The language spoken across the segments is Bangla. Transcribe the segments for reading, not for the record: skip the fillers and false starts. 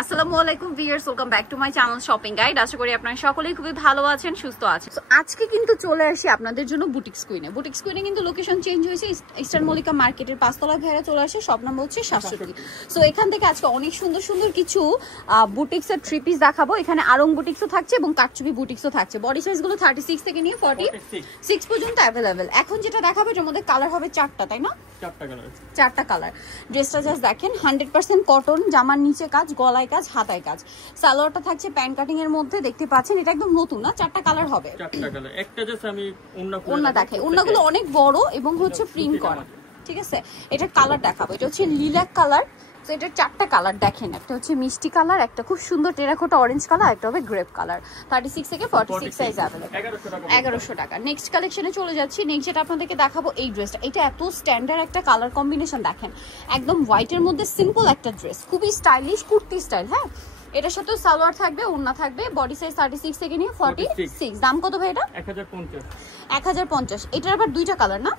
আসসালামু আলাইকুম viewers, welcome back to my channel shopping guide. আশা করি আপনারা সকলেই খুবই ভালো আছেন, সুস্থ আছেন। তো আজকে কিন্তু চলে আসি আপনাদের জন্য বুটিক্স কুইনে। বুটিক্স কুইনে কিন্তু লোকেশন চেঞ্জ হয়েছে, ইস্টার্ন মল্লিকা মার্কেটের 5 তলা ঘেরা চলে আসে, শপ নাম্বার হচ্ছে 67। সো এখান থেকে আজকে অনেক সুন্দর সুন্দর কিছু বুটিক্সের থ্রি পিস দেখাবো। এখানে আরং বুটিক্সও থাকছে এবং কাটচুপি বুটিক্সও থাকছে। বডি সাইজগুলো 36 থেকে নিয়ে 46 পর্যন্ত অ্যাভেলেবেল। এখন যেটা দেখাবো এর মধ্যে কালার হবে 4টা, তাই না? 4টা কালার। ড্রেসটা জাস্ট দেখেন, 100% কটন, জামার নিচে কাজ, গলায় কাজ, হাতায় কাজ। সালোয়ারটা থাকছে প্যান্ট কাটিং এর মধ্যে, দেখতে পাচ্ছেন এটা একদম নতুন না, 4টা কালার হবে। 4টা কালার। একটা জাস্ট আমি ওন্না দেখাই, ওন্নাগুলো অনেক বড় এবং হচ্ছে প্রিন্ট করা, ঠিক আছে? এটা কালার দেখাবো, এটা হচ্ছে লিলাক কালার। তো এটার 4টা কালার দেখেন, একটা হচ্ছে মিষ্টি কালার, একটা খুব সুন্দর টেরাকোটা অরেঞ্জ কালার, একটা হবে গ্রেপ কালার। 36 থেকে 46 সাইজ अवेलेबल, 1100 টাকা। নেক্সট কালেকশনে চলে যাচ্ছি। নেক্সট যেটা আপনাদেরকে দেখাবো এই ড্রেসটা, এটা এত স্ট্যান্ডার্ড একটা কালার কম্বিনেশন দেখেন, একদম হোয়াইটের মধ্যে সিম্পল একটা ড্রেস, খুবই স্টাইলিশ কুর্তি স্টাইল। হ্যাঁ, এটার সাথে সালোয়ার থাকবে, ওন্না থাকবে, বডি সাইজ 36 থেকে নিয়ে 46। দাম কত ভাই এটা? 1050। এটার আবার দুইটা কালার না,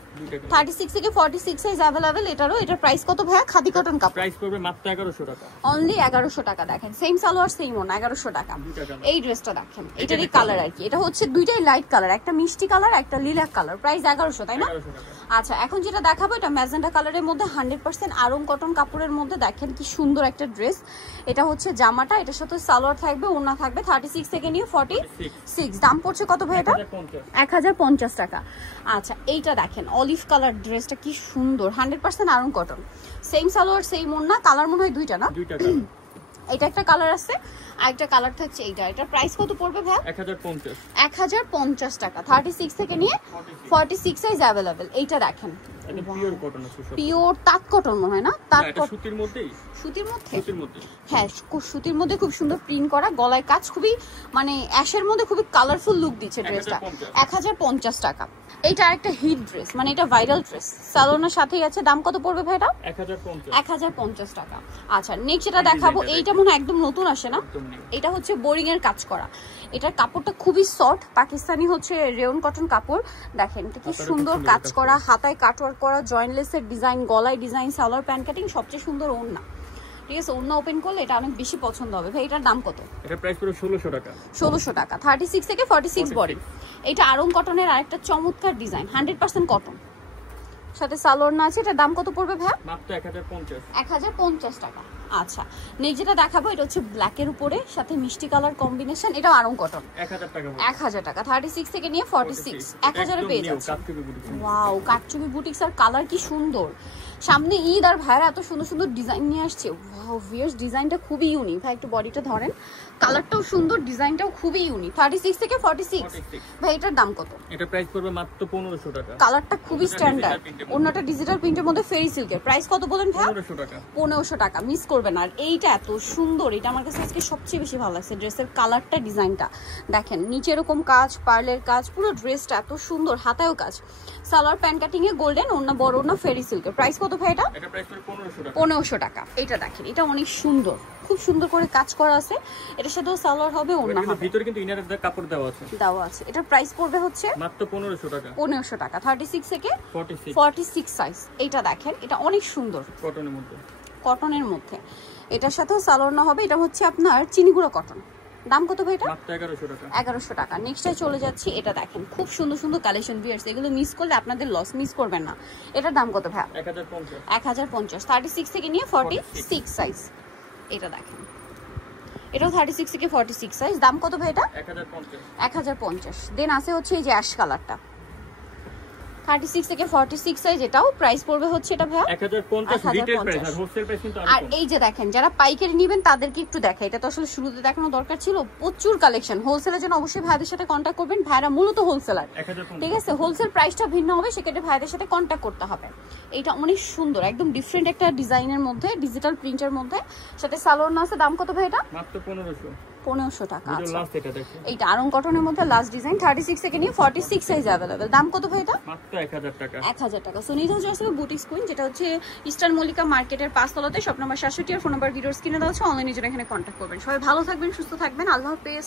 36 থেকে 46 সাইজ अवेलेबल। এটারও, এটার প্রাইস কত ভাই? খাদি কটন কাপড়, প্রাইস পড়বে মাত্র 1100 টাকা, অনলি 1100 টাকা। দেখেন সেম সালোয়ার সেম ওন্না, 1100 টাকা। এই ড্রেসটা দেখেন, এটারই কালার আর কি, এটা হচ্ছে দুইটাই লাইট কালার, একটা মিষ্টি কালার, একটা লিলাক কালার, প্রাইস 1100, তাই না? আচ্ছা, এখন যেটা দেখাবো এটা ম্যাজেন্টা কালারের মধ্যে 100% আরং কটন কাপড়ের মধ্যে, দেখেন কি সুন্দর একটা ড্রেস। এটা হচ্ছে জামাটা, এটার সাথে সালোয়ার থাকবে, ওন্না থাকবে, 36 থেকে নিয়ে 46। দাম পড়ছে কত ভাই এটা? 1050 টাকা। আচ্ছা, এইটা দেখেন অলিভ কালার ড্রেসটা কি সুন্দর, 100% Aarong cotton, same salwar same ওন্না। কালার মনে হয় দুইটা না? দুইটা কালার। এটা একটা কালার আছে, আরেকটা কালার থাকছে এইটা। এটার প্রাইস কত পড়বে ভাই? 1050 টাকা, 36 থেকে নিয়ে 46 সাইজ अवेलेबल। এইটা দেখেন, এটা পিওর কটন আছে, সব পিওর তাঁত কটন মনে হয় না? তাঁত কটন, সুতির মধ্যেই। সুতির মধ্যে? সুতির মধ্যে, হ্যাঁ, সুতির মধ্যে খুব সুন্দর প্রিন্ট করা, গলায় কাজ, খুবই মানে অ্যাশের মধ্যে খুবই কালারফুল লুক দিচ্ছে ড্রেসটা। 1050 টাকা। এইটা আরেকটা হিট ড্রেস, মানে এটা ভাইরাল ড্রেস, সালোনার সাথেই আছে। দাম কত পড়বে ভাই এটা? 1050 টাকা। আচ্ছা, নেক্সট যেটা দেখাবো এইটা মনে হয় একদম নতুন আসে না, এটা হচ্ছে বোরিং এর কাজ করা। এটার কাপড়টা খুবই সফট, পাকিস্তানি হচ্ছে রেয়ন কটন কাপড়। দেখেন এটা কি সুন্দর কাজ করা, হাতায় কাটওয়ার্ক করা, জয়েন্টলেসের ডিজাইন, গলায় ডিজাইন, সালোয়ার প্যান্ট কাটিং, সবচেয়ে সুন্দর ওন্না। ঠিক আছে, ওন্না ওপেন করলে এটা অনেক বেশি পছন্দ হবে। ভাই এটার দাম কত? এটা প্রাইস পুরো 1600 টাকা। 1600 টাকা, 36 থেকে 46 বডি। এটা আরং কটনের আরেকটা চমৎকার ডিজাইন, 100% কটন, সাথে সালোয়ার না আছে। এটার দাম কত পড়বে ভাই? মাত্র 1050। 1050 টাকা। আচ্ছা, নেক্সট যেটা দেখাবো এটা হচ্ছে ব্ল্যাকের উপরে সাথে মিষ্টি কালার কম্বিনেশন, এটা আরং কটন, 1000 টাকা। 1000 টাকা, 36 থেকে নিয়ে 46, 1000 এ পেয়ে যাচ্ছে। ওয়াও, কাটচুপি বুটিক্স আর কালার কি সুন্দর। সামনে ঈদ আর ভাইরা এত সুন্দর সুন্দর ডিজাইন নিয়ে আসছে। ওয়াও ভিউয়ার্স, ডিজাইনটা খুবই ইউনিক। ভাই একটু বডিটা ধরেন, কালারটাও সুন্দর, ডিজাইনটাও খুবই ইউনিক। 36 থেকে 46। ভাই এটার দাম কত? এটা প্রাইস পড়বে মাত্র 1500 টাকা। কালারটা খুবই স্ট্যান্ডার্ড, অন্যটা ডিজিটাল প্রিন্টের মধ্যে ফেরি সিল্কের। প্রাইস কত বলেন ভাই? 1500 টাকা। 1500 টাকা, মিস করবেন। আর এইটা এত সুন্দর, এটা আমার কাছে আজকে সবচেয়ে বেশি ভালো লাগছে। ড্রেসের কালারটা, ডিজাইনটা দেখেন, নিচে এরকম কাজ, পার্লের কাজ, পুরো ড্রেসটা এত সুন্দর, হাতায়ও কাজ, সালোয়ার প্যান্ট কাটিং এ গোল্ডেন, অন্য বড় না ফেরি সিল্কের। প্রাইস কত ভাই এটা? এটা প্রাইস পড়বে 1500 টাকা। 1500 টাকা। এটা দেখেন, এটা অনেক সুন্দর, খুব সুন্দর করে কাজ করা আছে। এটার সাথেও সালোয়ার হবে, অন্য হবে, ভিতরে কিন্তু ইনারের কাপড় দেওয়া আছে। এটার প্রাইস পড়বে হচ্ছে মাত্র 1500 টাকা। 1500 টাকা, 36 থেকে 46 সাইজ। এইটা দেখেন, এটা অনেক সুন্দর, কটনের মধ্যে। এটার সাথেও সালোয়ার না হবে, এটা হচ্ছে আপনার চিনিগুড়া কটন। দাম কত ভাই এটা? মাত্র 1100 টাকা। 1100 টাকা। নেক্সটে চলে যাচ্ছি, এটা দেখেন খুব সুন্দর সুন্দর কালেকশন ভিউয়ার্স, এগুলো মিস করলে আপনাদের লস, মিস করবেন না। এটার দাম কত ভাই? 1050, 36 থেকে নিয়ে 46 সাইজ। এটা দেখেন, এটাও 36 থেকে 46 সাইজ। দাম কত ভাই এটা? 1050। দেন আছে হচ্ছে এই যে অ্যাশ কালারটা, 36 থেকে 46 সাইজ। এটাও প্রাইস পড়বে হচ্ছে এটা ভাই 1050 রিটেল প্রাইস, আর হোলসেল প্রাইস কিন্তু আর এই যে দেখেন, যারা পাইকারি নেবেন তাদেরকে একটু দেখাই, এটা তো আসলে শুরুতে দেখানো দরকার ছিল। প্রচুর কালেকশন, হোলসেলের জন্য অবশ্যই ভাইদের সাথে কন্টাক্ট করবেন। ভাইরা মূলত হোলসেলার, ঠিক আছে? হোলসেল প্রাইসটা ভিন্ন হবে, সেক্ষেত্রে ভাইদের সাথে কন্টাক্ট করতে হবে। এটা অনেক সুন্দর, একদম ডিফারেন্ট একটা ডিজাইনের মধ্যে, ডিজিটাল প্রিন্টের মধ্যে, সাথে সালোয়ার না আছে। দাম কত ভাই এটা? মাত্র 1500 টাকা। এইটা আরং কটনের মধ্যে লাস্ট ডিজাইন, 36 থেকে নিয়ে 46 সাইজ अवेलेबल। দাম কত ভাই এটা? মাত্র 1000 টাকা। 1000 টাকা। সো নিতে হচ্ছে আসলে বুটিক্স কুইন, যেটা হচ্ছে ইস্টার্ন মল্লিকা মার্কেটের 5 তলাতে, শপ নাম্বার 67 আর ফোন নাম্বার ভিডিওর স্ক্রিনে দেওয়া আছে। অনলাইনে জন্য এখানে কন্ট্যাক্ট করবেন। সবাই ভালো থাকবেন, সুস্থ থাকবেন, আল্লাহ হাফেজ।